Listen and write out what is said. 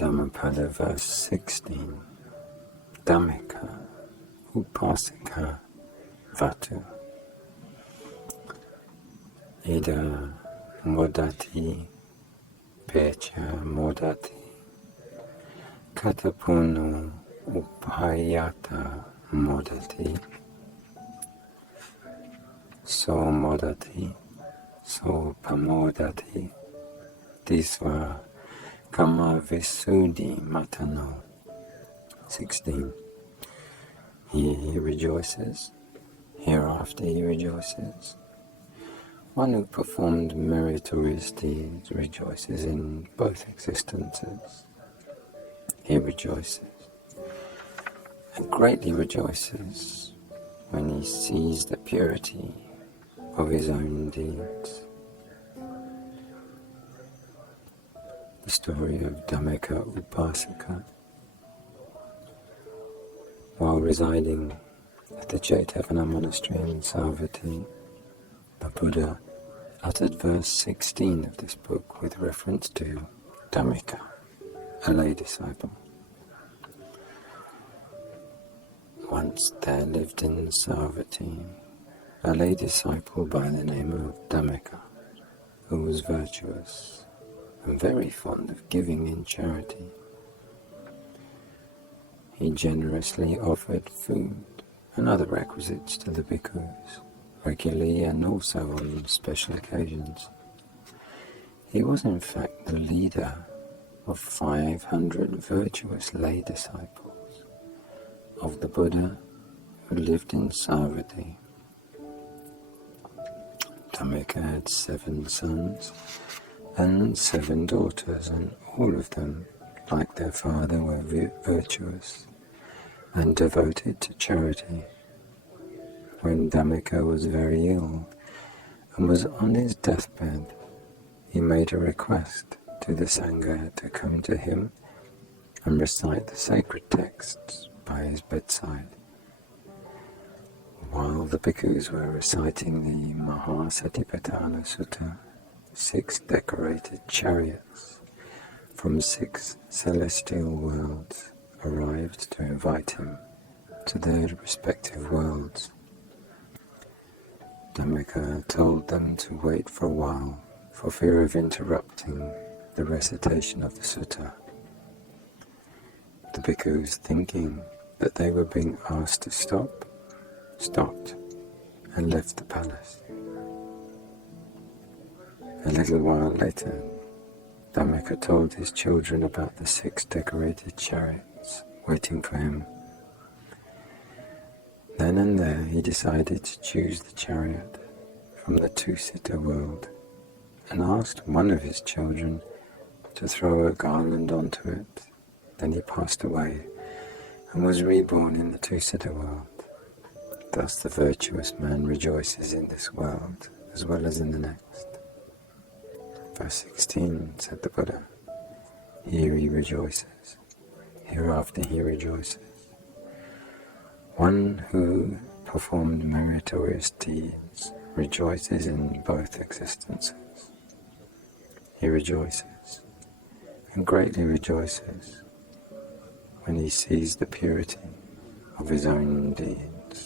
Dhammapada verse 16. Dhammika Upasaka Vatu. Ida modati pecha modati katapunu upayata modati so modati so pamodati disva kama visudi matano. 16. Here he rejoices, hereafter he rejoices. One who performed meritorious deeds rejoices in both existences. He rejoices, and greatly rejoices when he sees the purity of his own deeds. The story of Dhammika Upasaka. While residing at the Jetavana monastery in Savatthi, the Buddha uttered verse 16 of this book with reference to Dhammika, a lay disciple. Once there lived in Savatthi a lay disciple by the name of Dhammika, who was virtuous and very fond of giving in charity. He generously offered food and other requisites to the bhikkhus, regularly and also on special occasions. He was in fact the leader of 500 virtuous lay disciples of the Buddha who lived in Savatthi. Dhammika had 7 sons and 7 daughters, and all of them, like their father, were virtuous and devoted to charity. When Dhammika was very ill and was on his deathbed, he made a request to the Sangha to come to him and recite the sacred texts by his bedside. While the bhikkhus were reciting the Mahasatipatthana Sutta, 6 decorated chariots from 6 celestial worlds arrived to invite him to their respective worlds. Dhammika told them to wait for a while for fear of interrupting the recitation of the sutta. The bhikkhus, thinking that they were being asked to stop, stopped and left the palace. A little while later, Dhammika told his children about the 6 decorated chariots waiting for him. Then and there he decided to choose the chariot from the 2-sitter world and asked one of his children to throw a garland onto it. Then he passed away and was reborn in the 2-sitter world. Thus the virtuous man rejoices in this world as well as in the next. Verse 16, said the Buddha, here he rejoices, hereafter he rejoices. One who performed meritorious deeds rejoices in both existences. He rejoices, and greatly rejoices, when he sees the purity of his own deeds.